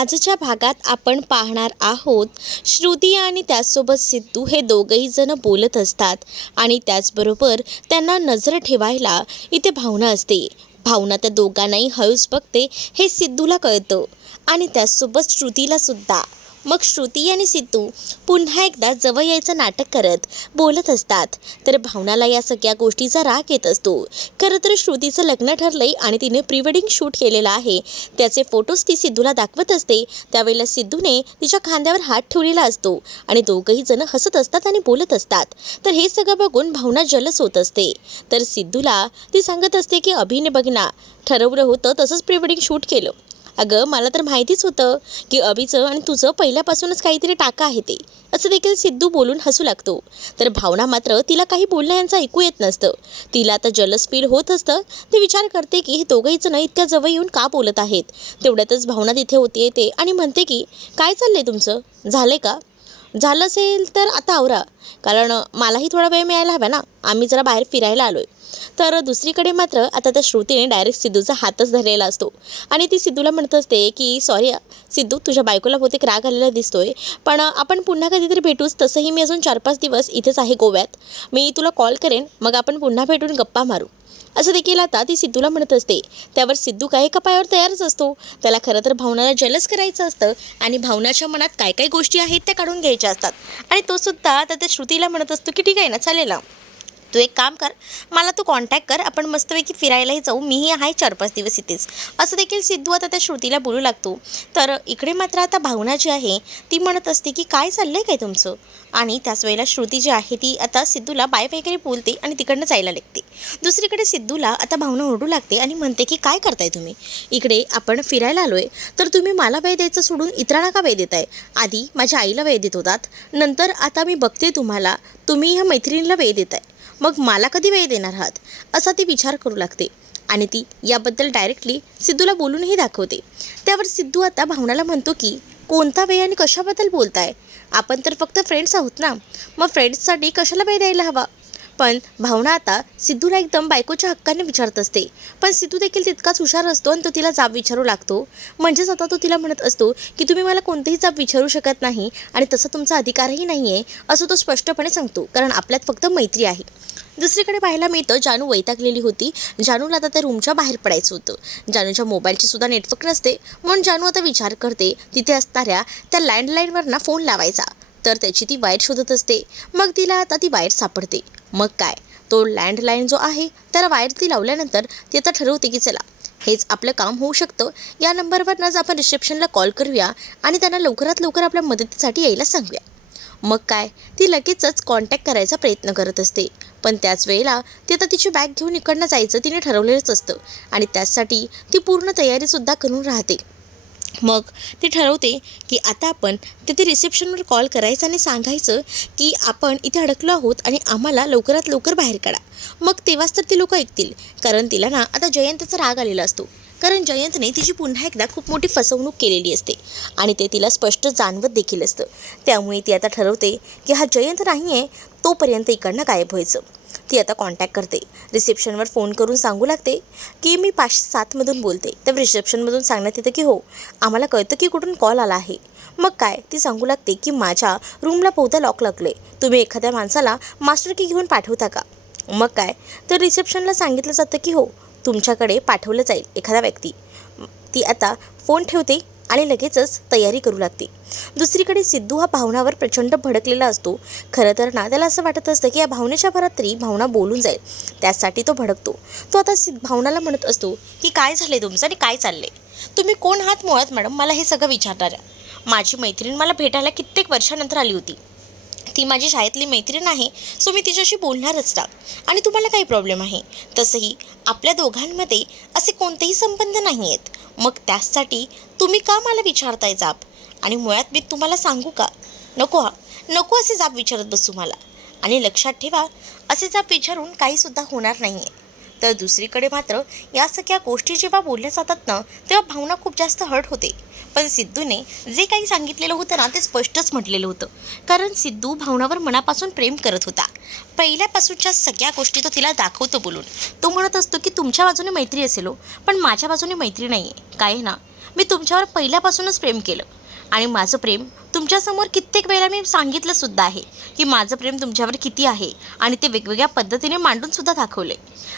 आजच्या भागात आपण पाहणार आहोत श्रुती आणि त्याचसोबत सिद्धू हे दोघंही जण बोलत असतात आणि त्याचबरोबर त्यांना नजर ठेवायला इथे भावना असते. भावना त्या दोघांनाही हळूच बघते हे सिद्धूला कळतं आणि त्याचसोबत श्रुतीला सुद्धा. मग श्रुती आणि सिद्धू पुन्हा एकदा जवळ यायचं नाटक करत बोलत असतात. तर भावनाला या सगळ्या गोष्टीचा राग येत असतो. खरं तर श्रुतीचं लग्न ठरलंय आणि तिने प्री वेडिंग शूट केलेलं आहे. त्याचे फोटोज ती सिद्धूला दाखवत असते. त्यावेळेला सिद्धूने तिच्या खांद्यावर हात ठेवलेला असतो आणि दोघंही जण हसत असतात आणि बोलत असतात. तर हे सगळं बघून भावना जलस होत असते. तर सिद्धूला ती सांगत असते की अभिने बघ ना ठरवलं होतं तसंच प्री वेडिंग शूट केलं. अगं मला तर माहितीच होतं की अभिचं आणि तुझं पहिल्यापासूनच काहीतरी टाका आहे ते. असं देखील सिद्धू बोलून हसू लागतो. तर भावना मात्र तिला काही बोलणं यांचं ऐकू येत नसतं. तिला आता जलस फील होत असतं. ती विचार करते की हे दोघंही जण इतक्या जवळ येऊन का बोलत आहेत? तेवढ्यातच भावना तिथे होती येते आणि म्हणते की काय चाललंय तुमचं? झालंय का? झालं असेल तर आता आवरा. कारण मलाही थोडा वेळ मिळायला हवा ना. आम्ही जरा बाहेर फिरायला आलोय. तर दुसरीकडे मात्र आता त्या श्रुतीने डायरेक्ट सिद्धूचा हातच धरलेला असतो. आणि ती सिद्धूला म्हणत असते की सॉरी सिद्धू तुझ्या बायकोला बहुतेक राग आलेला दिसतोय. पण आपण पुन्हा कधीतरी भेटूच. तसंही मी अजून चार पाच दिवस इथेच आहे गोव्यात. मी तुला कॉल करेन. मग आपण पुन्हा भेटून गप्पा मारू. असं देखील आता ती सिद्धूला म्हणत असते. त्यावर सिद्धू काही कपायावर तयारच असतो. त्याला खरं तर भावनाला जलस करायचं असतं. आणि भावनाच्या मनात काय काय गोष्टी आहेत त्या काढून घ्यायच्या असतात. आणि तो सुद्धा आता त्या श्रुतीला म्हणत असतो की ठीक आहे ना चालेल ना. तू एक काम कर मला तू कॉन्टॅक्ट कर आपण मस्तपैकी फिरायलाही जाऊ. मीही आहे चार पाच दिवस इथेच. असं देखील सिद्धू आता त्या श्रुतीला बोलू लागतो. तर इकडे मात्र आता भावना जी आहे ती म्हणत असते की काय चाललं आहे काय तुमचं? आणि त्याच वेळेला श्रुती जी आहे ती आता सिद्धूला बाय वगैरे बोलते आणि तिकडनं जायला लागते. दुसरीकडे सिद्धूला आता भावना ओरडू लागते आणि म्हणते की काय करताय तुम्ही? इकडे आपण फिरायला आलो आहे तर तुम्ही मला वेळ द्यायचं सोडून इतरांना का वेळ देताय? आधी माझ्या आईला वेळ देत होतात. नंतर आता मी बघते तुम्हाला. तुम्ही ह्या मैत्रिणीला वेळ देताय. मग मला कधी वेळ देणार आहात? असा ती विचार करू लागते. आणि ती याबद्दल डायरेक्टली सिद्धूला बोलूनही दाखवते. त्यावर सिद्धू आता भावनाला म्हणतो की कोणता वेळ आणि कशाबद्दल बोलताय? आपण तर फक्त फ्रेंड्स आहोत ना? मग फ्रेंड्ससाठी कशाला वेळ द्यायला हवा? पण भावना आता सिद्धूला एकदम बायकोच्या हक्काने विचारत असते. पण सिद्धू देखील तितकाच हुशार असतो आणि तो तिला जाब विचारू लागतो. म्हणजेच आता तो तिला म्हणत असतो की तुम्ही मला कोणतेही जाब विचारू शकत नाही आणि तसा तुमचा अधिकारही नाही आहे असं तो स्पष्टपणे सांगतो. कारण आपल्यात फक्त मैत्री आहे. दुसरीकडे पाहायला मिळतं जानू वैतागलेली होती. जानूला आता त्या रूमच्या बाहेर पडायचं होतं. जानूच्या मोबाईलची सुद्धा नेटवर्क नसते. म्हणून जानू आता विचार करते तिथे असणाऱ्या त्या लँडलाईनवर ना फोन लावायचा. तर त्याची ती वायर शोधत असते. मग तिला आता ती वायर सापडते. मग काय? तो लँडलाईन जो आहे त्याला वायर ती लावल्यानंतर ती आता ठरवते की चला हेच आपलं काम होऊ शकतं. या नंबरवरनंच आपण रिसेप्शनला कॉल करूया आणि त्यांना लवकरात लवकर आपल्या मदतीसाठी यायला सांगूया. मग काय? ती लगेचच कॉन्टॅक्ट करायचा प्रयत्न करत असते. पण त्याच वेळेला ती आता तिची बॅग घेऊन इकडनं जायचं तिने ठरवलेलंच असतं. आणि त्यासाठी ती पूर्ण तयारीसुद्धा करून राहते. मग ती ठरवते की आता आपण तिथे रिसेप्शनवर कॉल करायचं आणि सांगायचं की आपण इथे अडकलो आहोत आणि आम्हाला लवकरात लवकर बाहेर काढा. मग तेव्हाच तर ती लोक ऐकतील. कारण तिला ना आता जयंतचा राग आलेला असतो. कारण जयंतने तिची पुन्हा एकदा खूप मोठी फसवणूक केलेली असते आणि ते तिला स्पष्ट जाणवत देखील असतं. त्यामुळे ती आता ठरवते की हा जयंत नाही आहे तोपर्यंत इकडनं गायब व्हायचं. ती आता कॉन्टॅक्ट करते. रिसेप्शनवर फोन करून सांगू लागते की मी पाचशे सातमधून बोलते. तर रिसेप्शनमधून सांगण्यात येतं की हो आम्हाला कळतं की कुठून कॉल आला आहे. मग काय ती सांगू लागते की माझ्या रूमला बहुधा लॉक लागले तुम्ही एखाद्या माणसाला मास्टर की घेऊन पाठवता का? मग काय तर रिसेप्शनला सांगितलं जातं की हो तुमच्याकडे पाठवलं जाईल एखादा व्यक्ती. ती आता फोन ठेवते आणि लगेचच तयारी करू लागते. दुसरीकडे सिद्धू हा भावनावर प्रचंड भडकलेला असतो. खरं तर ना त्याला असं वाटत असतं की या भावनेच्या भरात तरी भावना बोलून जाईल. त्यासाठी तो भडकतो. तो आता सि भावनाला म्हणत असतो की काय झाले तुमचं आणि काय चालले तुम्ही कोण आहात मुळात मॅडम? मला हे सगळं विचारणाऱ्या. माझी मैत्रीण मला भेटायला कित्येक वर्षानंतर आली होती. ती माझी शाळेतली मैत्रीण आहे सो मी तिच्याशी बोलणारच राग आणि तुम्हाला काही प्रॉब्लेम आहे? तसंही आपल्या दोघांमध्ये असे कोणतेही संबंध नाही आहेत मग त्यासाठी तुम्ही का मला विचारताय जाब आणि मुळात मी तुम्हाला सांगू का? नको हा. नको असे जाब विचारत बसू मला. आणि लक्षात ठेवा असे जाब विचारून काहीसुद्धा होणार नाही आहे तर दुसरीकडे मात्र या सगळ्या गोष्टी जेव्हा बोलल्या जातात ना तेव्हा भावना खूप जास्त हर्ट होते. पण सिद्धूने जे काही सांगितलेलं होतं ना ते स्पष्टच म्हटलेलं होतं. कारण सिद्धू भावनावर मनापासून प्रेम करत होता. पहिल्यापासूनच्या सगळ्या गोष्टी तो तिला दाखवतो बोलून. तो म्हणत असतो की तुमच्या बाजूने मैत्री असेलो हो, पण माझ्या बाजूने मैत्री नाही आहे काय आहे ना? मी तुमच्यावर पहिल्यापासूनच प्रेम केलं. आणि माझं प्रेम तुमच्यासमोर कित्येक वेळा मी सांगितलंसुद्धा आहे की माझं प्रेम तुमच्यावर किती आहे आणि ते वेगवेगळ्या पद्धतीने मांडूनसुद्धा दाखवले.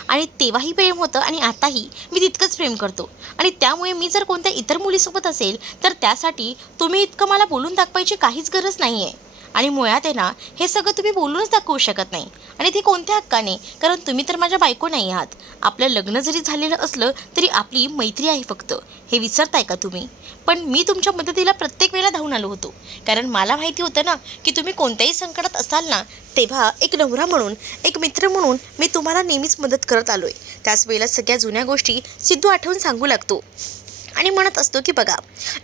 आणि तेव्हाही प्रेम होतं आणि आताही मी तितकंच प्रेम करतो. आणि त्यामुळे मी जर कोणत्या इतर मुलीसोबत असेल तर त्यासाठी तुम्ही इतकं मला बोलून दाखवायची काहीच गरज नाही आहे आणि मुळात आहे ना हे सगळं तुम्ही बोलूनच दाखवू शकत नाही. आणि ते कोणत्या हक्काने? कारण तुम्ही तर माझ्या बायको नाही आहात. आपलं लग्न जरी झालेलं असलं तरी आपली मैत्री आहे फक्त. हे विसरताय का तुम्ही? पण मी तुमच्या मदतीला प्रत्येक वेळेला धावून आलो होतो. कारण मला माहिती होतं ना की तुम्ही कोणत्याही संकटात असाल ना तेव्हा एक नवरा म्हणून एक मित्र म्हणून मी तुम्हाला नेहमीच मदत करत आलो आहे त्याच वेळेला सगळ्या जुन्या गोष्टी सिद्धू आठवून सांगू लागतो. आणि म्हणत असतो की बघा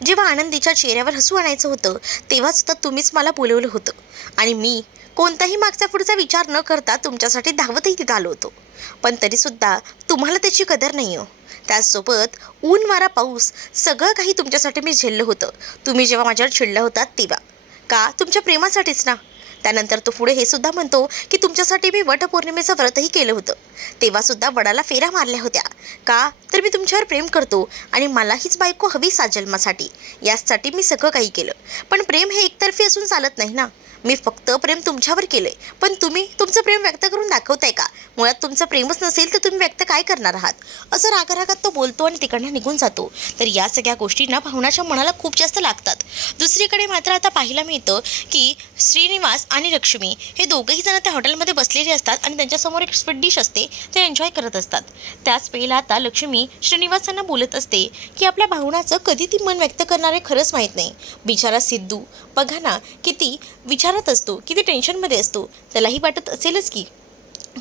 जेव्हा आनंदीच्या चेहऱ्यावर हसू आणायचं होतं तेव्हा सुद्धा तुम्हीच मला बोलवलं होतं. आणि मी कोणताही मागचा पुढचा विचार न करता तुमच्यासाठी धावतही तिथं आलो होतो. पण तरीसुद्धा तुम्हाला त्याची कदर नाही हो. त्याचसोबत ऊन वारा पाऊस सगळं काही तुमच्यासाठी मी झेललं होतं. तुम्ही जेव्हा माझ्यावर चिडला होतात तेव्हा. का? तुमच्या प्रेमासाठीच ना? त्यानंतर तो पुढे हे सुद्धा म्हणतो की तुमच्यासाठी मी वटपौर्णिमेचं व्रतही केलं होतं. तेव्हा सुद्धा वडाला फेऱ्या मारल्या होत्या. का? तर मी तुमच्यावर प्रेम करतो आणि मला हीच बायको हवी साजन्मासाठी. याचसाठी मी सगळं काही केलं. पण प्रेम हे एकतर्फी असून चालत नाही ना. मी फक्त प्रेम तुमच्यावर केलंय. पण तुम्ही तुमचं प्रेम व्यक्त करून दाखवताय का? मुळात तुमचं प्रेमच नसेल तर तुम्ही व्यक्त काय करणार आहात? असं रागारागात तो बोलतो आणि तिकडनं निघून जातो. तर या सगळ्या गोष्टींना भावनाच्या मनाला खूप जास्त लागतात. दुसरीकडे मात्र आता पाहायला मिळतं की श्रीनिवास आणि लक्ष्मी हे दोघंही जण त्या हॉटेलमध्ये बसलेले असतात आणि त्यांच्यासमोर एक स्वीट डिश असते. ते एन्जॉय करत असतात. त्याच वेळेला आता लक्ष्मी श्रीनिवासांना बोलत असते की आपल्या भावनाचं कधी ती मन व्यक्त करणारे खरंच माहीत नाही. बिचारा सिद्धू बघा ना किती विचार विचारत असतो किती टेन्शनमध्ये असतो. त्यालाही वाटत असेलच की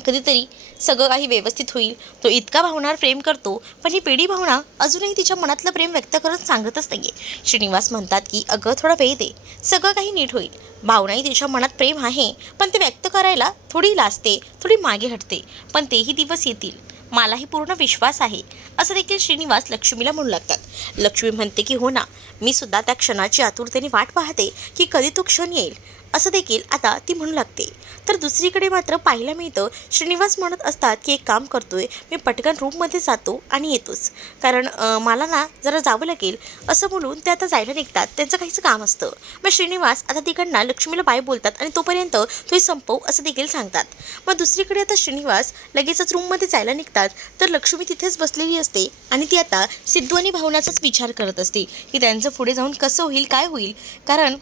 कधीतरी सगळं काही व्यवस्थित होईल. तो इतका भावनावर प्रेम करतो पण ही पिढी भावना अजूनही तिच्या मनातलं प्रेम व्यक्त करत सांगतच नाहीये. श्रीनिवास म्हणतात की अगं थोडा वेळ दे. सगळं काही नीट होईल. भावनाही तिच्या मनात प्रेम आहे पण ते व्यक्त करायला थोडी लाजते थोडी मागे हटते पण तेही दिवस येतील. मलाही पूर्ण विश्वास आहे. असं देखील श्रीनिवास लक्ष्मीला म्हणू लागतात. लक्ष्मी म्हणते की हो ना मी सुद्धा त्या क्षणाची आतुरतेने वाट पाहते की कधी तो क्षण येईल. असं देखील आता ती म्हणू लागते. तर दुसरीकडे मात्र पाहायला मिळतं श्रीनिवास म्हणत असतात की एक काम करतोय मी पटकन रूममध्ये जातो आणि येतोच. कारण मला ना जरा जावं लागेल. असं बोलून ते आता जायला निघतात. त्यांचं काहीचं काम असतं. मग श्रीनिवास आता तिकडनं लक्ष्मीला बाय बोलतात आणि तोपर्यंत तो संपव असं देखील सांगतात. मग दुसरीकडे आता श्रीनिवास लगेचच रूममध्ये जायला निघतात. तर लक्ष्मी तिथेच बसलेली असते आणि ती आता सिद्धू आणि भावनाचाच विचार करत असते की त्यांचं पुढे जाऊन कसं होईल काय होईल. कारण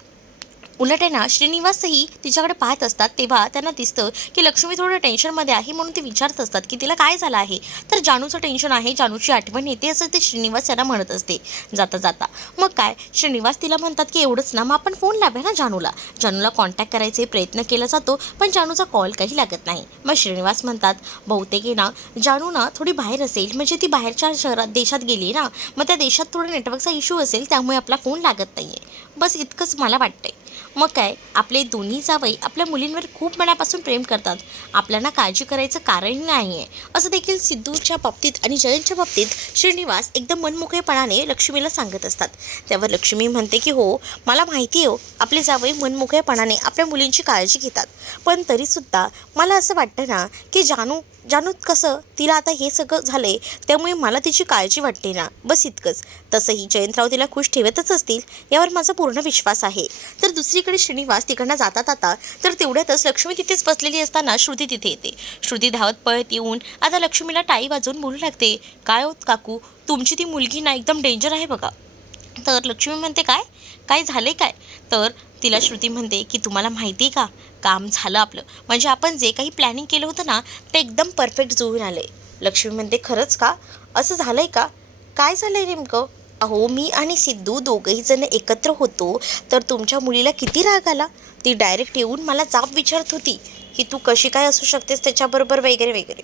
उलट आहे ना श्रीनिवासही तिच्याकडे पाहत असतात तेव्हा त्यांना दिसतं की लक्ष्मी थोडं टेन्शनमध्ये आहे म्हणून ते विचारत असतात की तिला काय झालं आहे? तर जानूचं टेन्शन आहे जानूची आठवण येते असं ते श्रीनिवास यांना म्हणत असते. जाता जाता. मग काय? श्रीनिवास तिला म्हणतात की एवढंच ना मग आपण फोन लावूया ना जानूला. जानूला कॉन्टॅक्ट करायचे प्रयत्न केला जातो पण जानूचा कॉल काही लागत नाही. मग श्रीनिवास म्हणतात बहुतेक ना जानू ना थोडी बाहेर असेल म्हणजे ती बाहेरच्या शहरात देशात गेली ना मग त्या देशात थोडा नेटवर्कचा इश्यू असेल त्यामुळे आपला फोन लागत नाही आहे बस इतकंच मला वाटतंय. मग काय आपले दोन्ही जावई आपल्या मुलींवर खूप मनापासून प्रेम करतात. आपल्याला काळजी करायचं कारणही नाही आहे असं देखील सिद्धूच्या बाबतीत आणि जयंतच्या बाबतीत श्रीनिवास एकदम मनमोकळेपणाने लक्ष्मीला सांगत असतात. त्यावर लक्ष्मी म्हणते की हो मला माहिती आहे हो आपले जावई मनमोकळेपणाने आपल्या मुलींची काळजी घेतात. पण तरीसुद्धा मला असं वाटतं ना की जानू जानू कसं तिला आता हे सगळं झालं आहे त्यामुळे मला तिची काळजी वाटते ना. बस इतकंच. तसंही जयंतराव तिला खुश ठेवतच असतील यावर माझा पूर्ण विश्वास आहे. तर दुसरीकडे श्रीनिवास तिकडनं जातात आता तर तेवढ्यातच लक्ष्मी तिथेच बसलेली असताना श्रुती तिथे येते. श्रुती धावत पळत येऊन आता लक्ष्मीला टाई वाजवून बोलू लागते काय होत काकू? तुमची ती मुलगी ना एकदम डेंजर आहे बघा. तर लक्ष्मी म्हणते काय? काय झाले काय? तर तिला श्रुती म्हणते की तुम्हाला माहिती आहे का? काम झालं आपलं. म्हणजे आपण जे काही प्लॅनिंग केलं होतं ना ते एकदम परफेक्ट जुळून आले लक्ष्मी म्हणते खरंच का? असं झालं आहे का? काय झालं आहे नेमकं? अहो मी आणि सिद्धू दोघंही जण एकत्र होतो तर तुमच्या मुलीला किती राग आला? ती डायरेक्ट येऊन मला जाब विचारत होती की तू कशी काय असू शकतेस त्याच्याबरोबर? वगैरे वगैरे.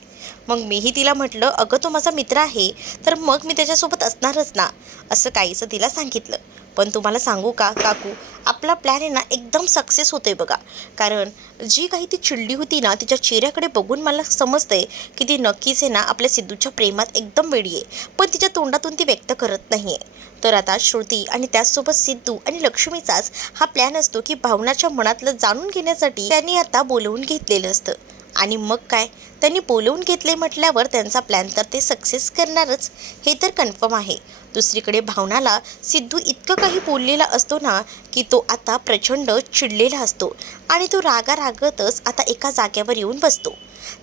मग मीही तिला म्हटलं अगं तो माझा मित्र आहे तर मग मी त्याच्यासोबत असणारच ना. असं काहीसं तिला सांगितलं. पण तुम्हाला सांगू का काकू? आपला प्लॅन आहे ना एकदम सक्सेस होतोय बघा. कारण जी काही ती चिडली होती ना तिच्या चेहऱ्याकडे बघून मला समजतंय की ती नक्कीच आहे ना आपल्या सिद्धूच्या प्रेमात एकदम वेडी आहे. पण तिच्या तोंडातून ती व्यक्त करत नाही आहे तर आता श्रुती आणि त्याचसोबत सिद्धू आणि लक्ष्मीचाच हा प्लॅन असतो की भावनाच्या मनातलं जाणून घेण्यासाठी त्यांनी आता बोलवून घेतलेलं असतं. आणि मग काय? त्यांनी बोलवून घेतले म्हटल्यावर त्यांचा प्लॅन तर ते सक्सेस करणारच हे तर कन्फर्म आहे. दुसरीकडे भावनाला सिद्धू इतकं काही बोललेला असतो ना की तो आता प्रचंड चिडलेला असतो आणि तो रागारागतच आता एका जाग्यावर येऊन बसतो.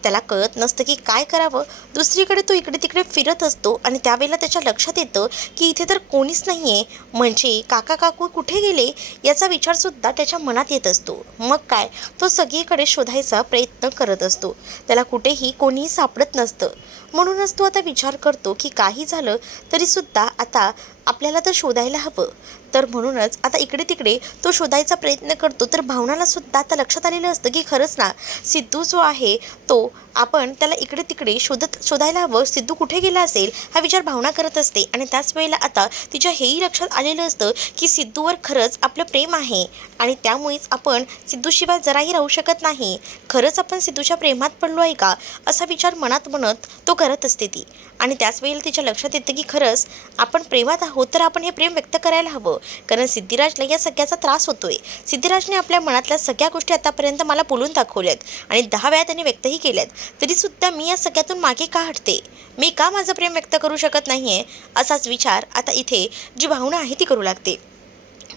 त्याला कळत नसतं की काय करावं. दुसरीकडे तो इकडे तिकडे फिरत असतो आणि त्यावेळेला त्याच्या लक्षात येतं की इथे तर कोणीच नाही आहे म्हणजे काका काकू कुठे गेले? याचा विचारसुद्धा त्याच्या मनात येत असतो. मग काय? तो सगळीकडे शोधायचा प्रयत्न करत असतो. त्याला कुठेही कोणीही सापडत नसतं. म्हणूनच तो आता विचार करतो की काही झालं तरीसुद्धा आता आपल्याला तर शोधायला हवं. तर म्हणूनच आता इकडे तिकडे तो शोधायचा प्रयत्न करतो. तर भावनाला सुद्धा आता लक्षात आलेलं असतं की खरंच ना सिद्धू जो आहे तो आपण त्याला इकडे तिकडे शोधत शोधायला हवं. सिद्धू कुठे गेला असेल हा विचार भावना करत असते. आणि त्याच वेळेला आता तिच्या हेही लक्षात आलेलं असतं की सिद्धूवर खरंच आपलं प्रेम आहे. आणि त्यामुळेच आपण सिद्धूशिवाय जराही राहू शकत नाही. खरंच आपण सिद्धूच्या प्रेमात पडलो आहे का? असा विचार मनात म्हणत तो करत असते ती. आणि त्याच वेळेला तिच्या लक्षात येतं की खरंच आपण प्रेमात आहोत तर आपण हे प्रेम व्यक्त करायला हवं. कारण सिद्धिराजला या सगळ्याचा त्रास होतोय. सिद्धिराजने आपल्या मनातल्या सगळ्या गोष्टी आतापर्यंत मला बोलून दाखवल्यात आणि दहा वेळा त्याने व्यक्तही केल्यात. तरीसुद्धा मी या सगळ्यातून मागे का हटते? मी का माझं प्रेम व्यक्त करू शकत नाही आहे असाच विचार आता इथे जी भावना आहे ती करू लागते.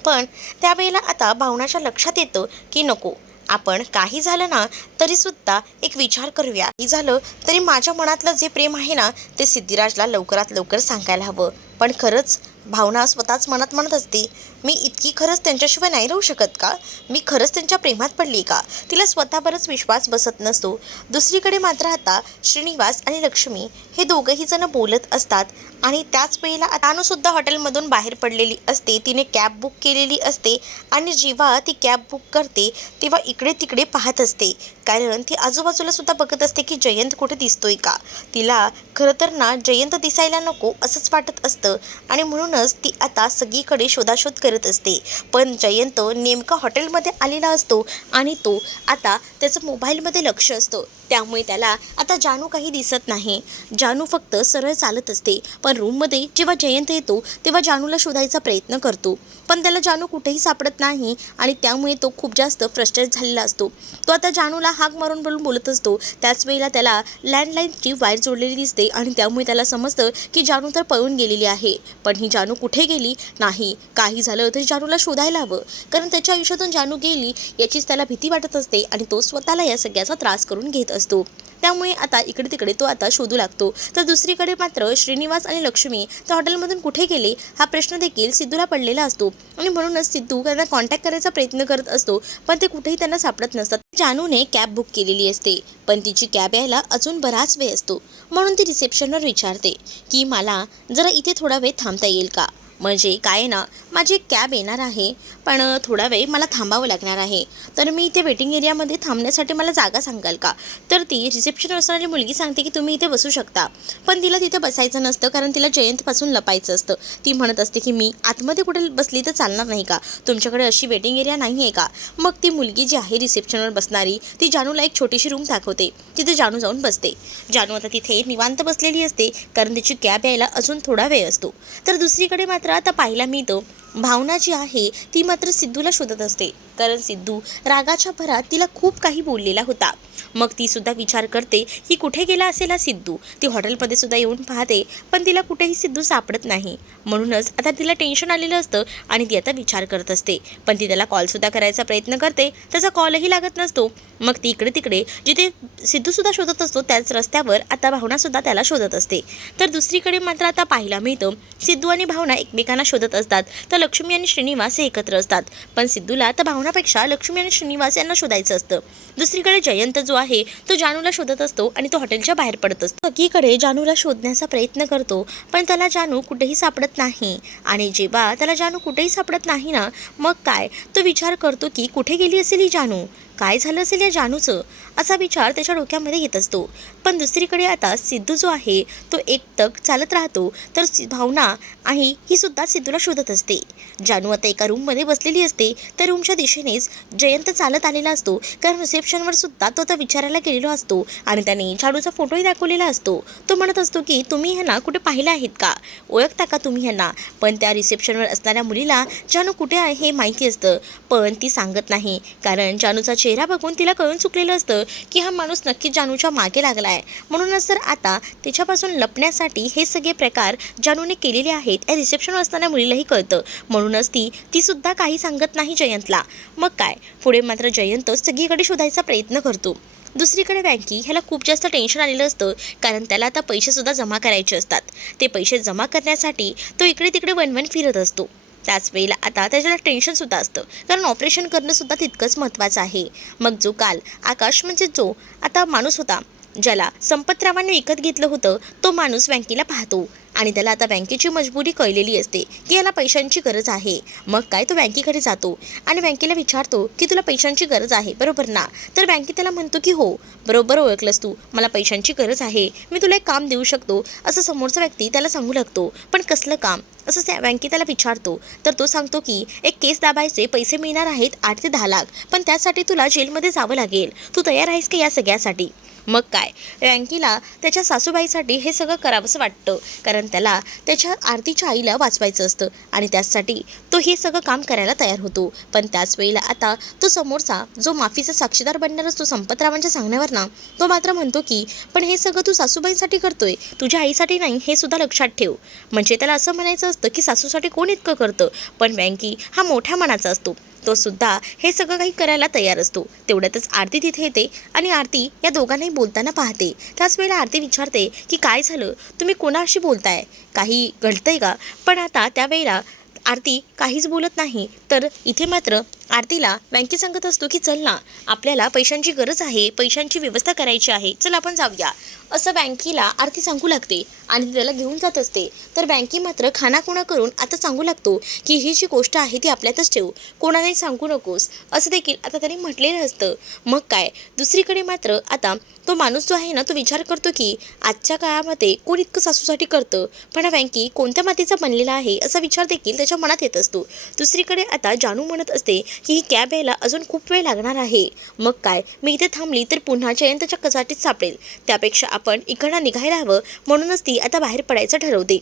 पण त्यावेळेला आता भावनाच्या लक्षात येतं की नको. आपण काही झालं ना तरीसुद्धा एक विचार करूया. काही झालं तरी माझ्या मनातलं जे प्रेम आहे ना ते सिद्धिराजला लवकरात लवकर सांगायला हवं. पण खरंच भावना स्वतःच मनात म्हणत असते. मी इतकी खरंच त्यांच्याशिवाय नाही राहू शकत का? मी खरंच त्यांच्या प्रेमात पडली का? तिला स्वतःवरच विश्वास बसत नसतो. दुसरीकडे मात्र आता श्रीनिवास आणि लक्ष्मी हे दोघंही जण बोलत असतात आणि त्याच वेळेला अनुसुद्धा हॉटेलमधून बाहेर पडलेली असते. तिने कॅब बुक केलेली असते आणि जेव्हा ती कॅब बुक करते तेव्हा इकडे तिकडे पाहत असते. कारण ती आजूबाजूला सुद्धा बघत असते की जयंत कुठे दिसतोय का? तिला खरं तर ना जयंत दिसायला नको असंच वाटत असतं आणि म्हणूनच ती आता सगळीकडे शोधाशोध करत करत असते. पण जयंत नेमका हॉटेलमध्ये आलेला असतो आणि तो आता त्याचं मोबाईलमध्ये लक्ष असतो. त्यामुळे त्याला आता जानू काही दिसत नाही. जानू फक्त सरळ चालत असते. पण रूममध्ये जेव्हा जयंत येतो तेव्हा जानूला शोधायचा प्रयत्न करतो. पण त्याला जानू कुठेही सापडत नाही आणि त्यामुळे तो खूप जास्त फ्रस्ट्रेट झालेला असतो. तो आता जानूला हाक मारून बोलून बोलत असतो. त्याच वेळेला त्याला लँडलाईनची वायर जोडलेली दिसते आणि त्यामुळे त्याला समजतं की जानू तर पळून गेलेली आहे. पण ही जानू कुठे गेली? नाही. काही झालं तरी जानूला शोधायला हवं. कारण त्याच्या आयुष्यातून जानू गेली याचीच त्याला भीती वाटत असते आणि तो स्वतःला या सगळ्याचा त्रास करून घेत असतो. त्यामुळे आता इकडे तिकडे तो आता शोधू लागतो. तर दुसरीकडे मात्र श्रीनिवास आणि लक्ष्मी त्या हॉटेलमधून कुठे गेले हा प्रश्न देखील सिद्धूला पडलेला असतो. आणि म्हणूनच सिद्धू त्यांना कॉन्टॅक्ट करायचा प्रयत्न करत असतो पण ते कुठेही त्यांना सापडत नसतात. जानूने कॅब बुक केलेली असते पण तिची कॅब यायला अजून बराच वेळ असतो. म्हणून ती रिसेप्शनवर विचारते की मला जरा इथे थोडा वेळ थांबता येईल का? म्हणजे काय आहे ना माझी एक कॅब येणार आहे पण थोडा वेळ मला थांबावं लागणार आहे. तर मी इथे वेटिंग एरियामध्ये थांबण्यासाठी मला जागा सांगाल का? तर ती रिसेप्शनवर असणारी मुलगी सांगते की तुम्ही इथे बसू शकता. पण तिला तिथे बसायचं नसतं कारण तिला जयंतपासून लपायचं असतं. ती म्हणत असते की मी आतमध्ये कुठे बसली तर चालणार नाही का? तुमच्याकडे अशी वेटिंग एरिया नाही आहे का? मग ती मुलगी जी आहे रिसेप्शनवर बसणारी ती जानूला एक छोटीशी रूम दाखवते. तिथे जानू जाऊन बसते. जानू आता तिथे निवांत बसलेली असते कारण तिची कॅब यायला अजून थोडा वेळ असतो. तर दुसरीकडे मात्र आता पाहायला मिळतं भावना जी आहे ती मात्र सिद्धूला शोधत असते. कारण सिद्धू रागाच्या भरात तिला खूप काही बोललेला होता. मग ती सुद्धा विचार करते की कुठे गेला असेल हा सिद्धू? ती हॉटेलमध्ये सुद्धा येऊन पाहते पण तिला कुठेही सिद्धू सापडत नाही. म्हणूनच आता तिला टेन्शन आलेलं असतं आणि ती आता विचार करत असते. पण ती त्याला कॉलसुद्धा करायचा प्रयत्न करते. त्याचा कॉलही लागत नसतो. मग ती इकडे तिकडे जिथे सिद्धूसुद्धा शोधत असतो त्याच रस्त्यावर आता भावनासुद्धा त्याला शोधत असते. तर दुसरीकडे मात्र आता पाहायला मिळतं सिद्धू आणि भावना एकमेकांना शोधत असतात. तर लक्ष्मी आणि श्रीनिवास हे एकत्र असतात. पण सिद्धूला तर भावनापेक्षा लक्ष्मी आणि श्रीनिवास यांना शोधायचं असतं. दुसरीकडे जयंत जो आहे तो जानूला शोधत असतो आणि तो हॉटेलच्या बाहेर पडत असतो. एकीकडे जानूला शोधण्याचा प्रयत्न करतो पण त्याला जानू कुठेही सापडत नाही. आणि जेव्हा त्याला जानू कुठेही सापडत नाही ना मग काय? तो विचार करतो की कुठे गेली असेल ही जानू? काय झालं असेल या जानूचं? असा विचार त्याच्या डोक्यामध्ये येत असतो. पण दुसरीकडे आता सिद्धू जो आहे तो एकटक चालत राहतो. तर भावना आणि ही सुद्धा सिद्धूला शोधत असते. जानू आता एका रूममध्ये बसलेली असते. तर रूमच्या दिशेनेच जयंत चालत आलेला असतो. कारण रिसेप्शनवर सुद्धा तो आता विचारायला गेलेलो असतो आणि त्याने जानूचा फोटोही दाखवलेला असतो. तो म्हणत असतो की तुम्ही ह्यांना कुठे पाहिलं आहेत का? ओळखता का तुम्ही ह्यांना? पण त्या रिसेप्शनवर असणाऱ्या मुलीला जानू कुठे आहे हे माहिती असतं. पण ती सांगत नाही. कारण जानूचा चेहरा चेहरा बघून तिला कळून चुकलेलं असतं की हा माणूस नक्कीच जानूच्या मागे लागला आहे म्हणूनच तर आता तिच्यापासून लपण्यासाठी हे सगळे प्रकार जानूने केलेले आहेत या रिसेप्शन असताना मुलीलाही कळतं. म्हणूनच ती तीसुद्धा काही सांगत नाही जयंतला. मग काय? पुढे मात्र जयंत सगळीकडे शोधायचा प्रयत्न करतो. दुसरीकडे बँकी ह्याला खूप जास्त टेन्शन आलेलं असतं कारण त्याला आता पैसेसुद्धा जमा करायचे असतात. ते पैसे जमा करण्यासाठी तो इकडे तिकडे वनवन फिरत असतो. त्याच वेळेला आता त्याच्याला टेन्शनसुद्धा असतं. कारण ऑपरेशन करणंसुद्धा तितकंच महत्त्वाचं आहे. मग जो काल आकाश म्हणजे जो आता माणूस होता ज्याला संपतरावांनी विकत घेतलं होतं तो माणूस बँकेला पाहतो. आणि त्याला आता बँकेची मजबुरी कळलेली असते की याला पैशांची गरज आहे. मग काय तो बँकेकडे जातो आणि बँकेला विचारतो की तुला पैशांची गरज आहे बरोबर ना? तर बँके त्याला म्हणतो की हो. बरोबर ओळखलंस तू. मला पैशांची गरज आहे. मी तुला एक काम देऊ शकतो. असं समोरचा व्यक्ती त्याला सांगू लागतो. पण कसलं काम? असं त्या बँके त्याला विचारतो. तर तो सांगतो की एक केस दाबायचे पैसे मिळणार आहेत आठ ते दहा लाख. पण त्यासाठी तुला जेलमध्ये जावं लागेल. तू तयार आहेस का या सगळ्यासाठी? मग काय? रँकीला त्याच्या सासूबाईसाठी हे सगळं करावंसं वाटतं. कारण त्याला त्याच्या आरतीच्या आईला वाचवायचं असतं आणि त्यासाठी तो हे सगळं काम करायला तयार होतो. पण त्याच वेळेला आता तो समोरचा जो माफीचा साक्षीदार बनणार असतो संपतरावांच्या सांगण्यावर ना तो मात्र म्हणतो की पण हे सगळं तू सासूबाईंसाठी करतोय. तुझ्या आईसाठी नाही हे सुद्धा लक्षात ठेव. म्हणजे त्याला असं म्हणायचं असतं की सासूसाठी कोण इतकं करतं? पण बँकी हा मोठ्या मनाचा असतो. तो सुद्धा हे सगळं काही करायला तयार असतो. तेवढ्यातच आरती तिथे येते आणि आरती या दोघांनाही बोलताना पाहते. त्याच वेळेला आरती विचारते की काय झालं? तुम्ही कोणाशी बोलताय? काही घडतंय का? पण आता त्यावेळेला आरती काहीच बोलत नाही. तर इथे मात्र आरतीला बँकेत सांगत असतो की चल ना आपल्याला पैशांची गरज आहे पैशांची व्यवस्था करायची आहे चल आपण जाऊया. असं बँकीला आरती सांगू लागते आणि त्याला घेऊन जात असते. तर बँकी मात्र खानाखुणा करून आता सांगू लागतो की ही जी गोष्ट आहे ती आपल्यातच ठेवू. कोणालाही सांगू नकोस. असं देखील आता त्याने म्हटलेलं असतं. मग काय? दुसरीकडे मात्र आता तो माणूस जो आहे ना तो विचार करतो की आजच्या काळामध्ये कोण इतकं सासूसाठी करतं? पण हा बँकी कोणत्या मातीचा बनलेला आहे? असा विचार देखील त्याच्या मनात येत असतो. दुसरीकडे आता जानू म्हणत असते की ही कॅब यायला अजून खूप वेळ लागणार आहे. मग काय? मी इथे थांबली तर पुन्हा जयंतच्या कचाटीत सापडेल. त्यापेक्षा आपण इकडनं निघायला हवं. म्हणूनच ती आता बाहेर पडायचं ठरवते.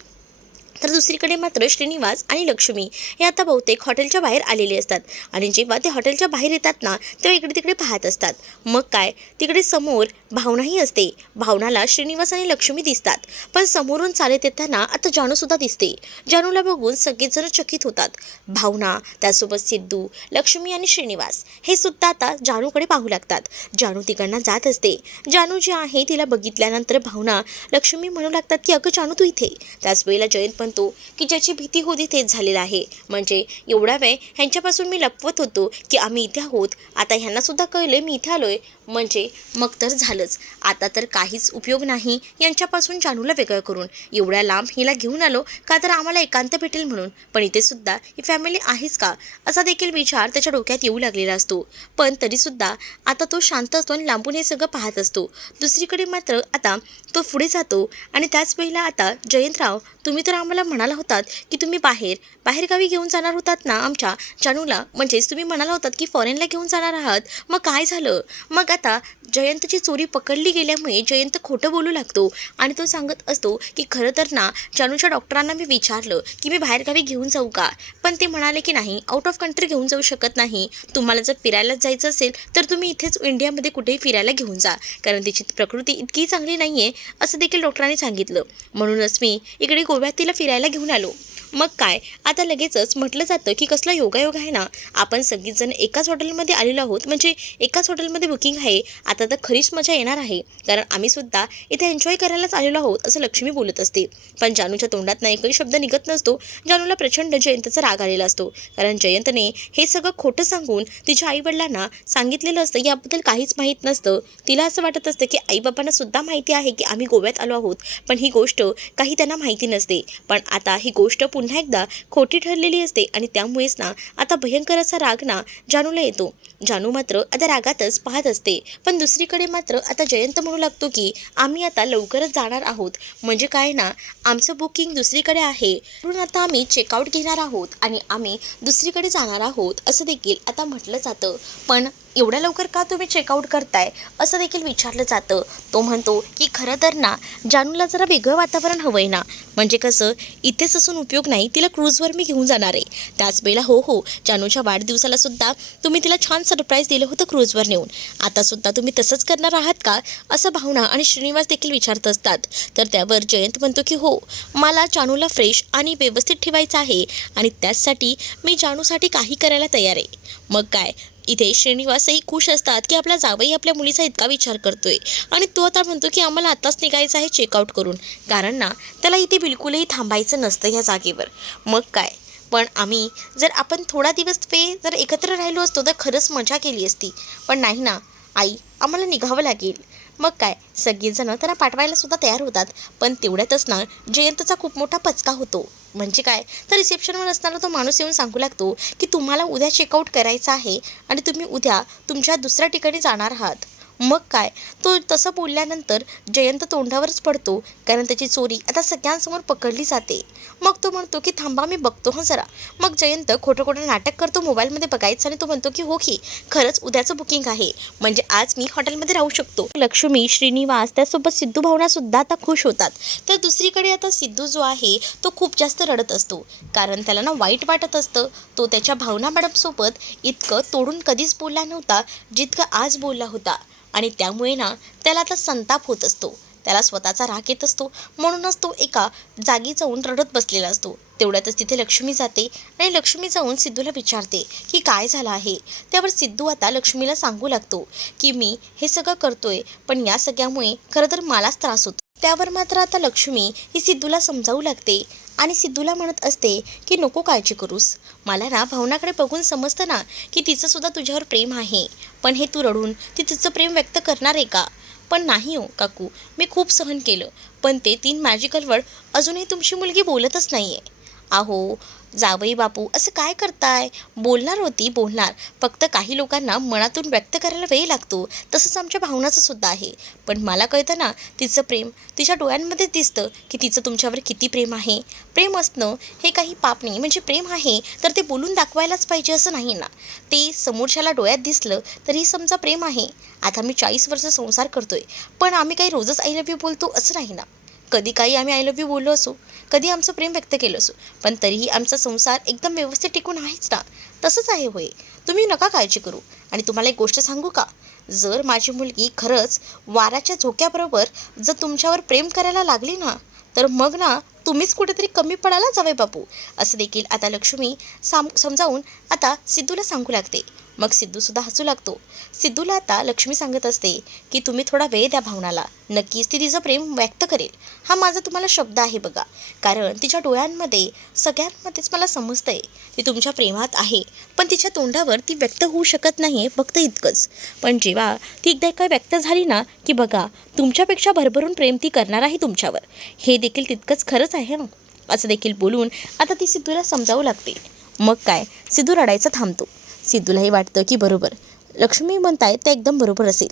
तर दुसरीकडे मात्र श्रीनिवास आणि लक्ष्मी हे आता बहुतेक हॉटेलच्या बाहेर आलेले असतात. आणि जेव्हा ते हॉटेलच्या बाहेर येतात ना तेव्हा इकडे तिकडे पाहत असतात. मग काय? तिकडे समोर भावनाही असते. भावनाला श्रीनिवास आणि लक्ष्मी दिसतात. पण समोरून चालत येताना आता जानूसुद्धा दिसते. जानूला बघून सगळेजण चकित होतात. भावना त्यासोबत सिद्धू लक्ष्मी आणि श्रीनिवास हे सुद्धा आता जानूकडे पाहू लागतात. जानू तिकडनं जात असते. जानू जी आहे तिला बघितल्यानंतर भावना लक्ष्मी म्हणू लागतात की अगं जानू तू इथे. त्याच वेळेला जयंत म्हणतो की ज्याची भीती होती तेच झालेलं आहे. म्हणजे एवढा वेळ ह्यांच्यापासून मी लपवत होतो की आम्ही इथे आहोत. आता ह्यांनासुद्धा कळलं मी इथे आलो आहे म्हणजे मग तर झालंच. आता तर काहीच उपयोग नाही यांच्यापासून जानूला वेगळं करून. एवढ्या लांब हिला घेऊन आलो का तर आम्हाला एकांत भेटेल म्हणून. पण इथेसुद्धा ही फॅमिली आहेच का? असा देखील विचार त्याच्या डोक्यात येऊ लागलेला असतो. पण तरीसुद्धा आता तो शांत असतो आणि लांबून हे सगळं पाहत असतो. दुसरीकडे मात्र आता तो पुढे जातो आणि त्याच वेळेला आता जयंतराव तुम्ही तर आम्हाला म्हणाला होतात की तुम्ही बाहेर बाहेरगावी घेऊन जाणार होतात ना आमच्या? जानूला. म्हणजेच तुम्ही म्हणाला होतात की फॉरेनला घेऊन जाणार आहात. मग काय झालं? मग आता जयंतची चोरी पकडली गेल्यामुळे जयंत खोटं बोलू लागतो. आणि तो सांगत असतो की खरं तर ना जानूच्या डॉक्टरांना मी विचारलं की मी बाहेरगावी घेऊन जाऊ का? पण ते म्हणाले की नाही आउट ऑफ कंट्री घेऊन जाऊ शकत नाही. तुम्हाला जर फिरायलाच जायचं असेल तर तुम्ही इथेच इंडियामध्ये कुठेही फिरायला घेऊन जा. कारण तिची प्रकृती इतकी चांगली नाही आहे असं देखील डॉक्टरांनी सांगितलं. म्हणूनच मी इकडे गोव्यात तिला फिरायला घेऊन आलो. मग काय? आता लगेचच म्हटलं जातं की कसला योगायोग आहे ना? आपण सगळीजण एकाच हॉटेलमध्ये आलेलो आहोत. म्हणजे एकाच हॉटेलमध्ये बुकिंग आहे. आता तर खरीच मजा येणार आहे. कारण आम्हीसुद्धा इथे एन्जॉय करायलाच आलेलो आहोत असं लक्ष्मी बोलत असते. पण जानूच्या तोंडात एकही शब्द निघत नसतो. जानूला प्रचंड जयंतचा राग आलेला असतो. कारण जयंतने हे सगळं खोटं सांगून तिच्या आईवडिलांना सांगितलेलं असतं याबद्दल काहीच माहीत नसतं. तिला असं वाटत असतं की आईबाबांना सुद्धा माहिती आहे की आम्ही गोव्यात आलो आहोत. पण ही गोष्ट काही त्यांना माहिती नसते. पण आता ही गोष्ट पुन्हा एकदा खोटी ठरलेली असते आणि त्यामुळेच ना आता भयंकर असा राग ना जानूला येतो. जानू मात्र आता रागातच पाहत असते. पण दुसरीकडे मात्र आता जयंत म्हणू लागतो की आम्ही आता लवकरच जाणार आहोत. म्हणजे काय ना आमचं बुकिंग दुसरीकडे आहे. म्हणून आता आम्ही चेकआउट घेणार आहोत आणि आम्ही दुसरीकडे जाणार आहोत. असं देखील आता म्हटलं जातं. पण एवढ्या लवकर का तुम्ही चेकआउट करताय? असं देखील विचारलं जातं. तो म्हणतो की खरं तर ना जानूला जरा वेगळं वातावरण हवं आहे ना. म्हणजे कसं इथेच असून उपयोग नाही तिला क्रूजवर मी घेऊन जाणार आहे. त्याच वेळेला हो हो जानूच्या वाढदिवसाला सुद्धा तुम्ही तिला छान सरप्राईज दिलं होतं क्रूजवर नेऊन. आता सुद्धा तुम्ही तसंच करणार आहात का? असं भावना आणि श्रीनिवास देखील विचारत असतात. तर त्यावर जयंत म्हणतो की हो मला जानूला फ्रेश आणि व्यवस्थित ठेवायचं आहे आणि त्याचसाठी मी जानूसाठी काही करायला तयार आहे. मग काय? इथे श्रीनिवासही खुश असतात की आपला जावई आपल्या मुलीचा इतका विचार करतोय. आणि तो आता म्हणतो की आम्हाला आत्ताच निघायचं आहे चेकआउट करून. कारण ना त्याला इथे बिलकुलही थांबायचं नसतं ह्या जागेवर. मग काय? पण आम्ही जर आपण थोडा दिवस वे जर एकत्र राहिलो असतो तर खरंच मजा केली असती. पण नाही ना. आई आम्हाला निघावं लागेल. मग काय? सगळीजणं त्यांना पाठवायला सुद्धा तयार होतात. पण तेवढ्यातच ना जयंतचा खूप मोठा पचका होतो. म्हणजे काय? तर रिसेप्शनवर असताना तो माणूस येऊन सांगू लागतो की तुम्हाला उद्या चेकआउट करायचं आहे आणि तुम्ही उद्या तुमच्या दुसऱ्या ठिकाणी जाणार आहात. मग काय? तो तसं बोलल्यानंतर जयंत तोंडावरच पडतो कारण त्याची चोरी आता सगळ्यांसमोर पकडली जाते. मग तो म्हणतो की थांबा मी बघतो हं जरा. मग जयंत खोटं खोटं नाटक करतो मोबाईलमध्ये बघायचं आणि तो म्हणतो की हो की खरंच उद्याचं बुकिंग आहे. म्हणजे आज मी हॉटेलमध्ये राहू शकतो. लक्ष्मी श्रीनिवास त्यासोबत सिद्धू भावनासुद्धा आता खुश होतात. तर दुसरीकडे आता सिद्धू जो आहे तो खूप जास्त रडत असतो. कारण त्याला ना वाईट वाटत असतं. तो त्याच्या भावना मॅडमसोबत इतकं तोडून कधीच बोलला नव्हता जितकं आज बोलला होता. आणि त्यामुळे ना त्याला आता संताप होत असतो. त्याला स्वतःचा राग येत असतो. म्हणूनच तो एका जागी जाऊन रडत बसलेला असतो. तेवढ्यातच तिथे लक्ष्मी जाते आणि लक्ष्मी जाऊन सिद्धूला विचारते की काय झालं आहे? त्यावर सिद्धू आता लक्ष्मीला सांगू लागतो की मी हे सगळं करतोय पण या सगळ्यामुळे खरं तर मलाच त्रास होतो. त्यावर मात्र आता लक्ष्मी ही सिद्धूला समजावू लागते आणि सिद्धूला म्हणत असते की नको काळजी करूस. मला ना भावनाकडे बघून समजतं ना की तिचंसुद्धा तुझ्यावर प्रेम आहे. पण हे तू रडून ती तिचं प्रेम व्यक्त करणार आहे का? पण नाही हो काकू. मी खूप सहन केलं. पण ते तीन मॅजिकल वर्ड अजूनही तुमची मुलगी बोलतच नाही आहे अहो जावई बापू असं काय करताय? बोलणार होती बोलणार. फक्त काही लोकांना मनातून व्यक्त करायला वेळ लागतो. तसंच आमच्या भावनाचं सुद्धा आहे. पण मला कळतं ना तिचं प्रेम तिच्या डोळ्यांमध्येच दिसतं की तिचं तुमच्यावर किती प्रेम आहे. प्रेम असणं हे काही पाप नाही. म्हणजे प्रेम आहे तर ते बोलून दाखवायलाच पाहिजे असं नाही ना. ते समोरच्याला डोळ्यात दिसलं तरी समजा प्रेम आहे. आता मी चाळीस वर्ष संसार करतोय पण आम्ही काही रोजच आय लव्ह यू बोलतो असं नाही ना. कधी काही आम्ही आय लव्ह यू बोललो असो कधी आमचं प्रेम व्यक्त केलं असो. पण तरीही आमचा संसार एकदम व्यवस्थित टिकून आहेच ना. तसंच आहे होय. तुम्ही नका काळजी करू. आणि तुम्हाला एक गोष्ट सांगू का? जर माझी मुलगी खरंच वाराच्या झोक्याबरोबर जर तुमच्यावर प्रेम करायला लागली ना तर मग ना तुम्हीच कुठेतरी कमी पडायला जावे बापू. असं देखील आता लक्ष्मी साम समजावून आता सिद्धूला सांगू लागते. मग सिद्धूसुद्धा हसू लागतो. सिद्धूला आता लक्ष्मी सांगत असते की तुम्ही थोडा वेळ द्या भावनाला. नक्कीच ती तिचं प्रेम व्यक्त करेल. हा माझा तुम्हाला शब्द आहे बघा. कारण तिच्या डोळ्यांमध्ये सगळ्यांमध्येच मला समजतंय. ती तुमच्या प्रेमात आहे. पण तिच्या तोंडावर ती व्यक्त होऊ शकत नाही आहे फक्त इतकंच. पण जेव्हा ती एकदा काय व्यक्त झाली ना की बघा तुमच्यापेक्षा भरभरून प्रेम ती करणार आहे तुमच्यावर. हे देखील तितकंच खरंच आहे. ना असं देखील बोलून आता ती सिद्धूला समजावू लागते. मग काय? सिद्धू रडायचं थांबतो. सिद्धूलाही वाटतं की बरोबर. लक्ष्मी म्हणताय ते एकदम बरोबर असेल.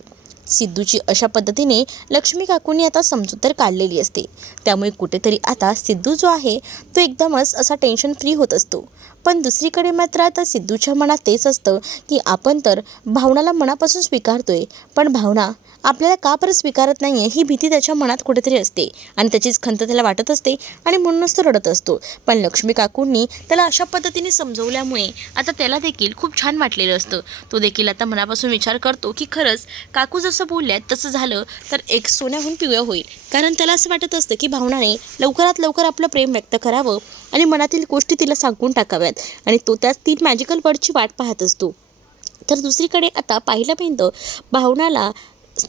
सिद्धूची अशा पद्धतीने लक्ष्मी काकूंनी आता समजूतर काढलेली असते. त्यामुळे कुठेतरी आता सिद्धू जो आहे तो एकदमच असा टेन्शन फ्री होत असतो. पण दुसरीकडे मात्र आता सिद्धूच्या मनात तेच असतं की आपण तर भावनाला मनापासून स्वीकारतोय. पण भावना आपल्याला का परत स्वीकारत नाही आहे ही भीती त्याच्या मनात कुठेतरी असते आणि त्याचीच खंत त्याला वाटत असते आणि म्हणूनच तो रडत असतो. पण लक्ष्मी काकूंनी त्याला अशा पद्धतीने समजवल्यामुळे आता त्याला देखील खूप छान वाटलेलं असतं. तो देखील आता मनापासून विचार करतो की खरंच काकू जसं बोलल्यात तसं झालं तर एक सोन्याहून पिवळं होईल. कारण त्याला असं वाटत असतं की भावनाने लवकरात लवकर आपलं प्रेम व्यक्त करावं आणि मनातील गोष्टी तिला सांगून टाकाव्यात आणि तो त्याच तीन मॅजिकल वर्डची वाट पाहत असतो. तर दुसरीकडे आता पाहिल्यापर्यंत भावनाला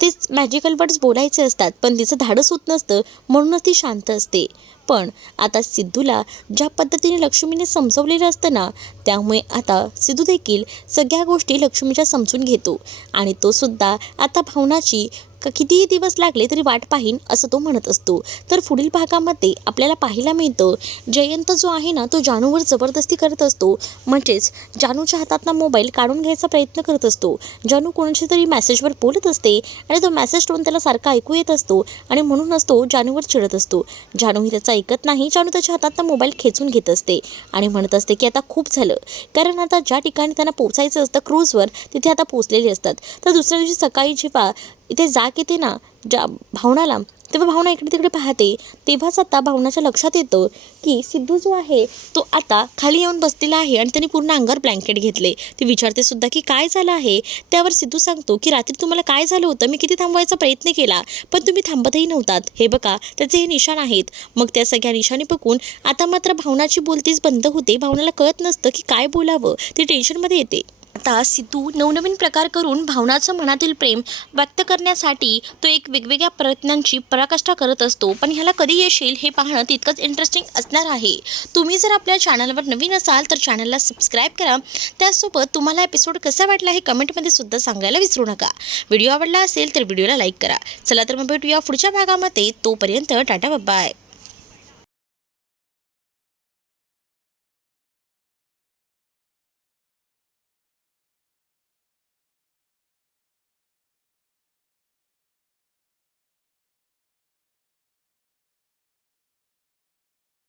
तेच मॅजिकल वर्ड्स बोलायचे असतात पण तिचं धाडस होत नसतं म्हणूनच ती शांत असते. पण आता सिद्धूला ज्या पद्धतीने लक्ष्मीने समजवलेलं असतं ना त्यामुळे आता सिद्धू देखील सगळ्या गोष्टी लक्ष्मीच्या समजून घेतो. आणि तो सुद्धा आता भावनाची क- कितीही दिवस लागले तरी वाट पाहीन असं तो म्हणत असतो. तर पुढील भागामध्ये आपल्याला पाहायला मिळतं जयंत जो आहे ना तो जानूवर जबरदस्ती करत असतो. म्हणजेच जानूच्या हातातला मोबाईल काढून घ्यायचा प्रयत्न करत असतो. जानू कोणाशी तरी मेसेजवर बोलत असते आणि तो मेसेज टोन त्याला सारखा ऐकू येत असतो आणि म्हणूनच तो जानूवर चिडत असतो. जानू ही त्याचा ऐकत नाही जानू त्याच्या हातातनं मोबाईल खेचून घेत असते आणि म्हणत असते की आता खूप झालं. कारण आता ज्या ठिकाणी त्यांना पोचायचं असतं क्रूजवर तिथे आता पोचलेले असतात. तर दुसऱ्या दिवशी सकाळी जेव्हा इथे जाग येते ना ज्या भावनाला तेव्हा भावना इकडे तिकडे पाहते. तेव्हाच आता भावनाच्या लक्षात येतं की सिद्धू जो आहे तो आता खाली येऊन बसलेला आहे आणि त्याने पूर्ण अंगावर ब्लँकेट घेतले. ती विचारते सुद्धा की काय झालं आहे? त्यावर सिद्धू सांगतो की रात्री तुम्हाला काय झालं होतं? मी किती थांबवायचा प्रयत्न केला पण तुम्ही थांबतही नव्हतात. हे बघा त्याचे हे निशाण आहेत. मग त्या सगळ्या निशाणी बघून आता मात्र भावनाची बोलतीच बंद होते. भावनाला कळत नसतं की काय बोलावं. ते टेन्शनमध्ये येते. आता सिद्धू नवनवीन प्रकार करून भावनाचं मनातील प्रेम व्यक्त करण्यासाठी तो एक वेगवेगळ्या प्रयत्नांची पराकाष्ठा करत असतो. पण ह्याला कधी येशील हे पाहणं तितकंच इंटरेस्टिंग असणार आहे. तुम्ही जर आपल्या चॅनलवर नवीन असाल तर चॅनलला सबस्क्राईब करा. त्याचसोबत तुम्हाला एपिसोड कसा वाटला हे कमेंटमध्ये सुद्धा सांगायला विसरू नका. व्हिडिओ आवडला असेल तर व्हिडिओला लाईक करा. चला तर मग भेटूया पुढच्या भागामध्ये. तोपर्यंत टाटा बाय